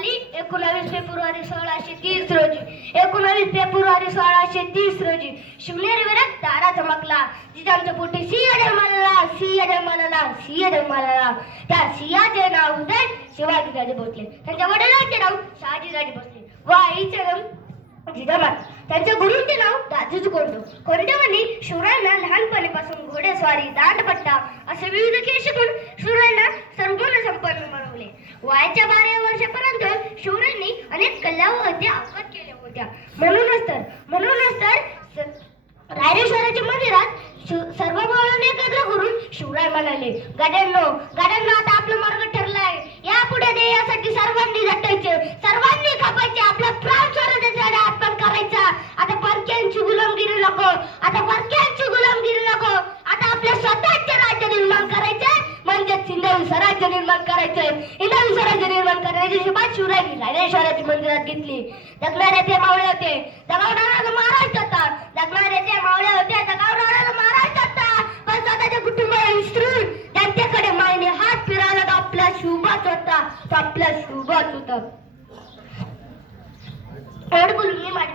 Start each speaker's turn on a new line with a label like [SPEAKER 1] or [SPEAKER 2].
[SPEAKER 1] झाली. एकोणावीस फेब्रुवारी सोळाशे तीस रोजी. एकोणावीस फेब्रुवारी सोळाशे तीस रोजी शिवनेरी विरत तारा चमकला. जिजांच्या पोटी सिंह जन्माला सिंह जन्माला सिंह जन्माला त्या सिंहाचे नाव होते शिवाजीराजे भोसले. त्यांच्या वडिलांचे नाव शहाजीराजे भोसले. व आईचे नाव जिजाबाई. त्यांच्या गुरुंचे नाव दाजूज कोंडो. कोंडोबांनी शिवरायांना लहानपणीपासून घोडेस्वारी दांडपट्टा असे विविध खेळ शिकून शिवरायांना सर्वगुण संपन्न बनवले. वयाच्या बारे अनेक कल्ला अवगत केल्या होत्या. म्हणूनच तर म्हणूनच तर रायरेश्वराच्या मंदिरात सर्व भावांनी एकत्र करून शिवराय म्हणाले गाड्यांनो गाड्यांनो आता आपला मार्ग ठरलाय. या पुढे ध्येयासाठी सर्वांनी झटायचे सर्वांनी खपायचे आपला प्राण स्वराज्याचा अर्पण करायचा. आता परक्यांची गुलामगिरी नको. आता परक्यांची गुलामगिरी नको. आता आपल्या स्वतःचे राज्य निर्माण करायचे म्हणजे हिंदवी स्वराज्य निर्माण करायचंय हिंदवी स्वराज्य निर्माण करायची सुरुवात शिवरायांनी रायरेश्वराची मंदिरात घेतली. जगणारे ते मावळे होते. जगावणारा महाराज होता जगणारे ते मावळे होते. जगावणारा महाराज होता पण स्वतःच्या कुटुंबाला विसरून त्यांच्याकडे मायने हात फिरावला तो आपला शुभाच होता. तो आपला शुभाच होता. एवढं बोलून मी माझी